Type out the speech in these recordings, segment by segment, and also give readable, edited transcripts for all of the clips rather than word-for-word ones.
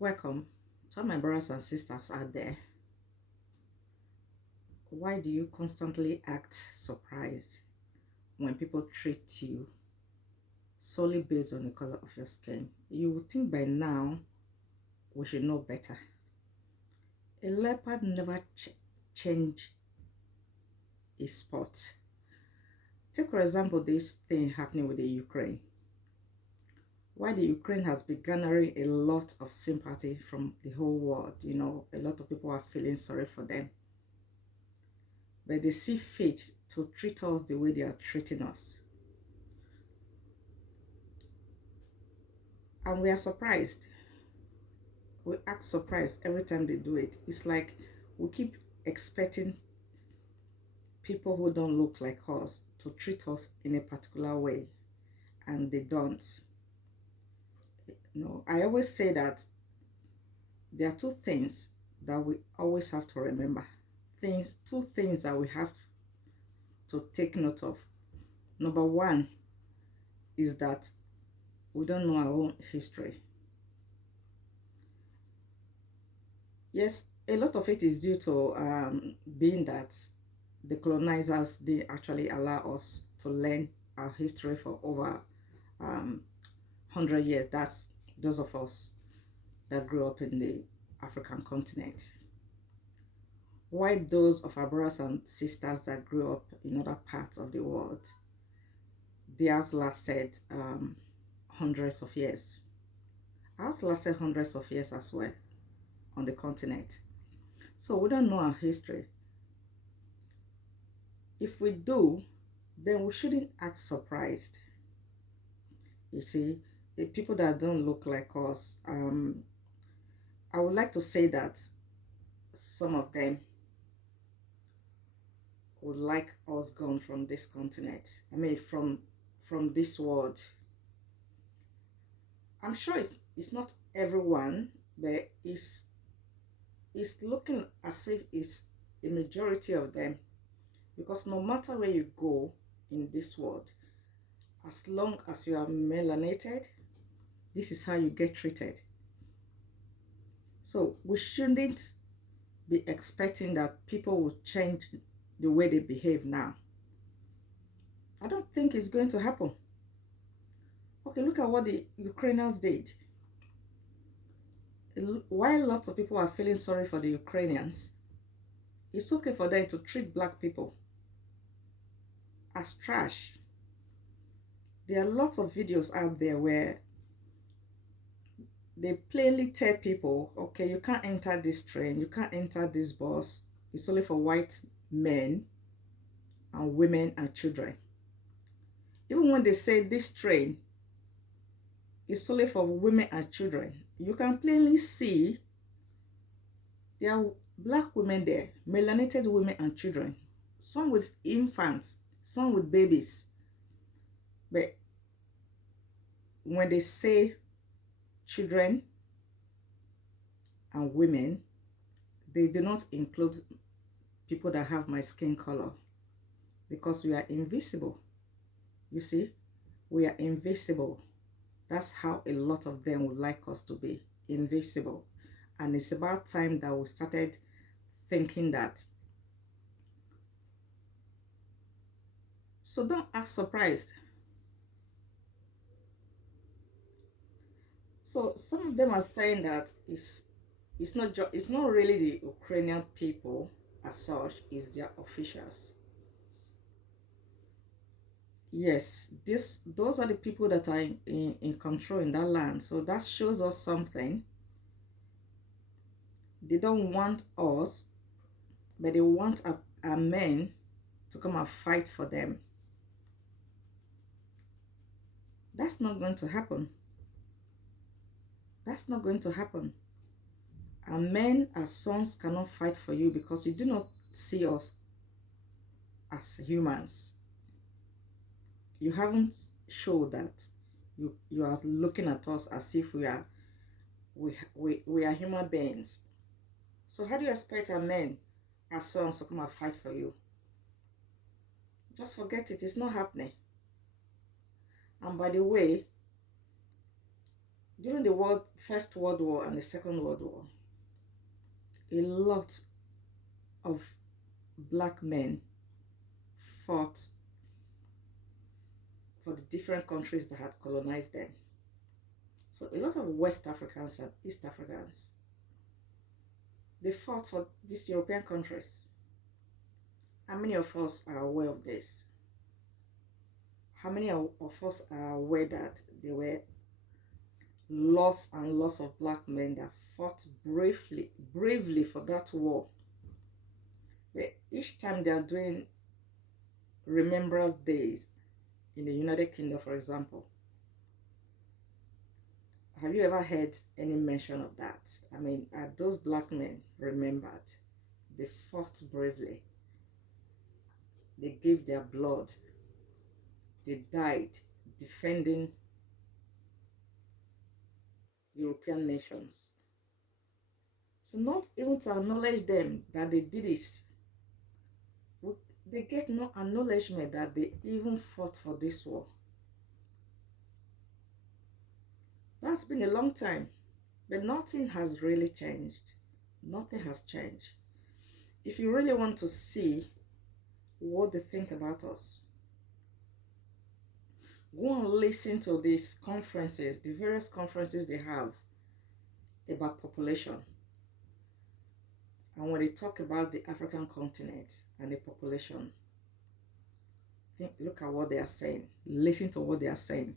Welcome to all my brothers and sisters out there. Why do you constantly act surprised when people treat you solely based on the color of your skin? You would think by now we should know better. A leopard never change his spot. Take for example this thing happening with the Ukraine. Why the Ukraine has been garnering a lot of sympathy from the whole world. A lot of people are feeling sorry for them. But they see fit to treat us the way they are treating us. And we are surprised. We act surprised every time they do it. It's like we keep expecting people who don't look like us to treat us in a particular way, and they don't. I always say that there are two things that we always have to remember. Two things that we have to take note of. Number one is that we don't know our own history. Yes, a lot of it is due to being that the colonizers didn't actually allow us to learn our history for over 100 years. That's those of us that grew up in the African continent. Why those of our brothers and sisters that grew up in other parts of the world, theirs lasted hundreds of years. Ours lasted hundreds of years as well on the continent. So we don't know our history. If we do, then we shouldn't act surprised. You see, the people that don't look like us, I would like to say that some of them would like us gone from this continent. I mean, from this world. I'm sure it's not everyone, but it's looking as if it's a majority of them. Because no matter where you go in this world, as long as you are melanated, this is how you get treated. So we shouldn't be expecting that people will change the way they behave now. I don't think it's going to happen. Okay, look at what the Ukrainians did. While lots of people are feeling sorry for the Ukrainians, it's okay for them to treat black people as trash. There are lots of videos out there where they plainly tell people, okay, you can't enter this train, you can't enter this bus. It's only for white men and women and children. Even when they say this train is only for women and children, you can plainly see there are black women there, melanated women and children, some with infants, some with babies. But when they say children and women, they do not include people that have my skin color, because we are invisible. You see, we are invisible. That's how a lot of them would like us to be, invisible. And it's about time that we started thinking that. So don't act surprised. So some of them are saying that it's not really the Ukrainian people as such, it's their officials. Yes, those are the people that are in control in that land. So that shows us something. They don't want us, but they want a men to come and fight for them. That's not going to happen. That's not going to happen. And men as sons cannot fight for you because you do not see us as humans. You haven't showed that you are looking at us as if we are human beings. So how do you expect a men as sons to come and fight for you? Just forget it. It's not happening. And by the way, During the First World War and the Second World War, a lot of black men fought for the different countries that had colonized them. So a lot of West Africans and East Africans, they fought for these European countries. How many of us are aware of this? How many of us are aware that there were lots and lots of black men that fought bravely for that war? But each time they are doing Remembrance Days in the United Kingdom, for example, have you ever heard any mention of that? I mean, are those black men remembered? They fought bravely. They gave their blood. They died defending European nations. So not even to acknowledge them that they did this, they get no acknowledgement that they even fought for this war. That's been a long time, but nothing has really changed. Nothing has changed. If you really want to see what they think about us, go and listen to these conferences, the various conferences they have about population. And when they talk about the African continent and the population, look at what they are saying. Listen to what they are saying.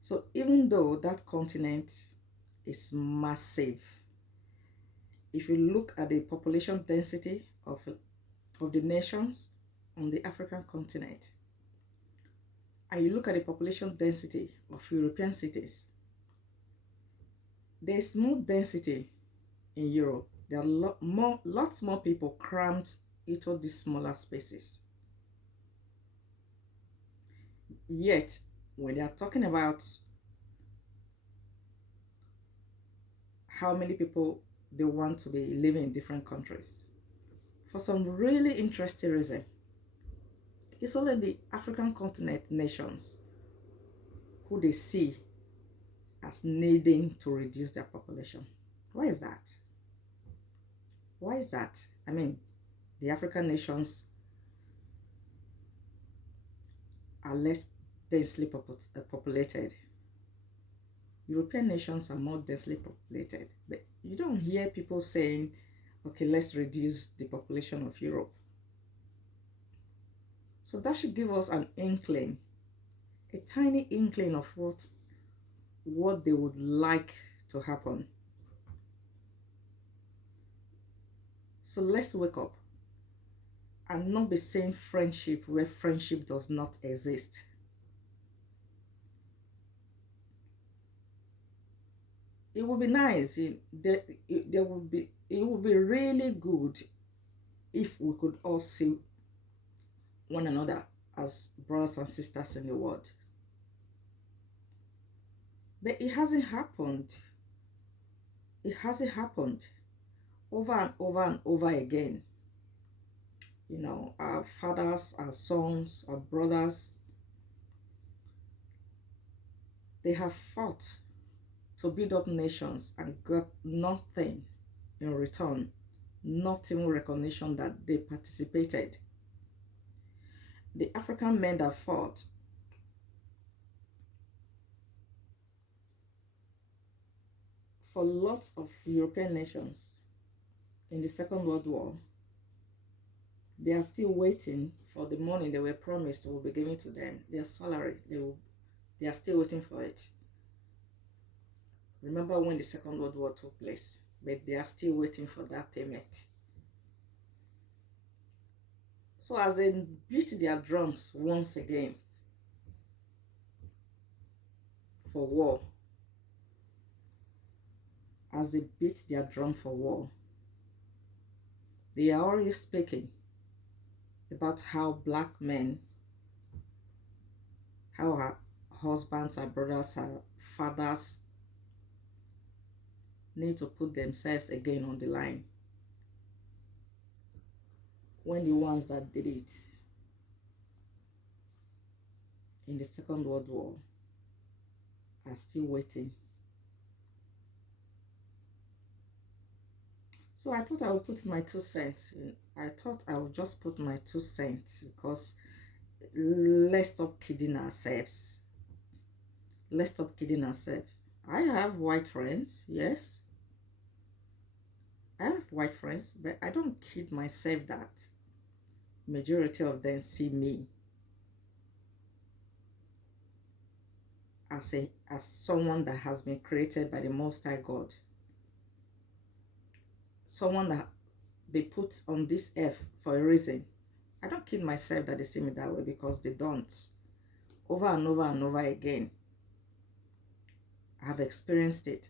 So even though that continent is massive, if you look at the population density of the nations on the African continent, and you look at the population density of European cities, there's more density in Europe. There are lots more people crammed into these smaller spaces. Yet, when they are talking about how many people they want to be living in different countries, for some really interesting reason, it's only the African continent nations who they see as needing to reduce their population. Why is that? Why is that? I mean, the African nations are less densely populated. European nations are more densely populated. But you don't hear people saying, okay, let's reduce the population of Europe. So that should give us an inkling, a tiny inkling of what they would like to happen. So let's wake up and not be saying friendship where friendship does not exist. It would be nice. It would be really good if we could all see one another as brothers and sisters in the world. But it hasn't happened. It hasn't happened over and over and over again. You know, our fathers, our sons, our brothers, they have fought to build up nations and got nothing in return, not even recognition that they participated. The African men that fought for lots of European nations in the Second World War, they are still waiting for the money they were promised will be given to them, their salary. They are still waiting for it. Remember when the Second World War took place, but they are still waiting for that payment. So as they beat their drums once again for war, as they beat their drum for war, they are already speaking about how black men, how our husbands, our brothers, our fathers need to put themselves again on the line, when the ones that did it in the Second World War are still waiting So I thought I would put my 2 cents. I thought I would just put my 2 cents because let's stop kidding ourselves. Let's stop kidding ourselves. I have white friends, yes. I have white friends, but I don't kid myself that majority of them see me as someone that has been created by the Most High God. Someone that they put on this earth for a reason. I don't kid myself that they see me that way because they don't. Over and over and over again, I have experienced it.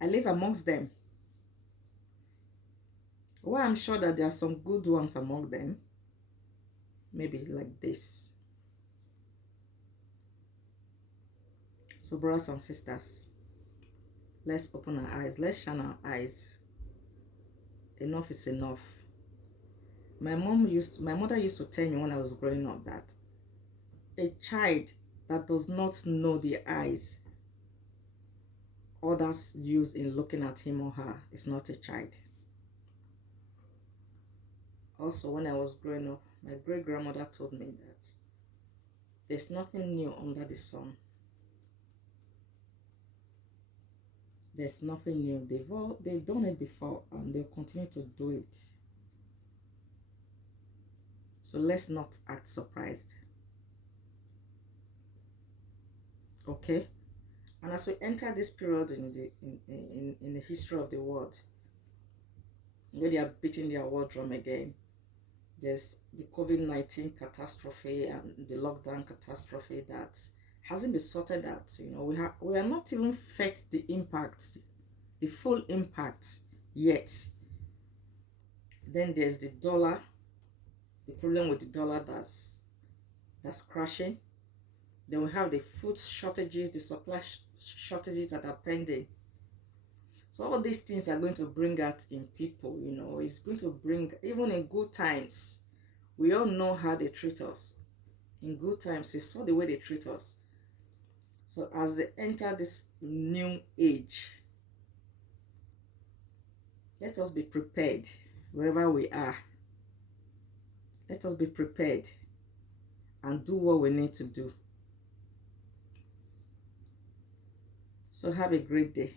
I live amongst them. Well, I'm sure that there are some good ones among them. Maybe like this. So brothers and sisters, let's open our eyes. Let's shine our eyes. Enough is enough. My mother used to tell me when I was growing up that a child that does not know the eyes others use in looking at him or her is not a child. Also, when I was growing up, my great-grandmother told me that there's nothing new under the sun. There's nothing new. They've done it before and they'll continue to do it. So let's not act surprised. Okay? And as we enter this period in the history of the world, where they are beating their war drum again, there's the COVID-19 catastrophe and the lockdown catastrophe that hasn't been sorted out. You know, we are not even felt the impact, the full impact yet. Then there's the dollar, the problem with the dollar that's crashing. Then we have the food shortages, the supply shortages that are pending. So all these things are going to bring out in people, you know, it's going to bring, even in good times, we all know how they treat us. In good times, we saw the way they treat us. So as they enter this new age, let us be prepared wherever we are. Let us be prepared and do what we need to do. So have a great day.